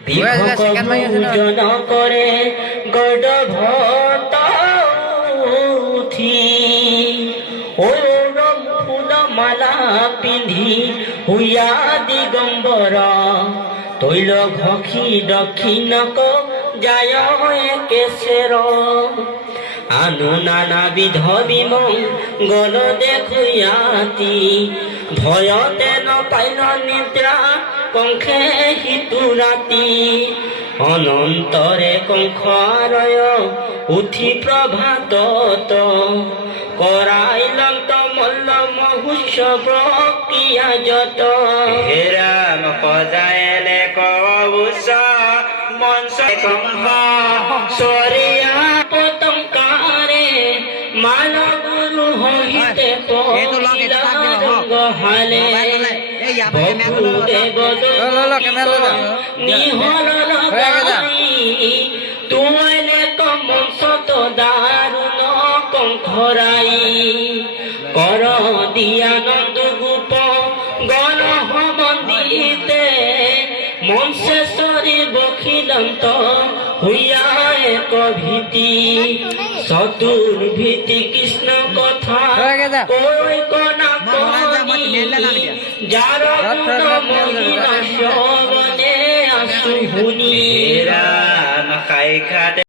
ভূজন করে গর্ভত উঠি ওরম ফুলমালা পিন্ধি হুয়া দিগম্বর তৈল ঘষি দক্ষিণক যায় কেশের আনু নানাবিধ বিমঙ্গল দেখুয়াতি ভয়তে নপাইল নিদ্রা কংখে হিতু রাতি অনন্তরে কংখারয় উঠি প্রভাত কৰাইলন্ত মল্ল মহুৎসৱ ক্ৰিয়া যত হে ৰাম সজায়লে কবুচ মঞ্চ কংস চৰিয়া পতংকাৰে মান গুৰু সহিতে পহিলালে নিহল তুমনে কমঞ্চত দাৰুণ কংখৰাই কৰ দিয়ানন্দ গোপ গণহ মন্দিতে মঞ্চেশ্বৰী বখিলন্ত হুয়া এক ভীতি চতুৰ্ভীতি কৃষ্ণ কথা কৈ কনা যাৰ গুণ মহিমা শ্ৰৱণে আছো শুনি ৰাম খাই খাতে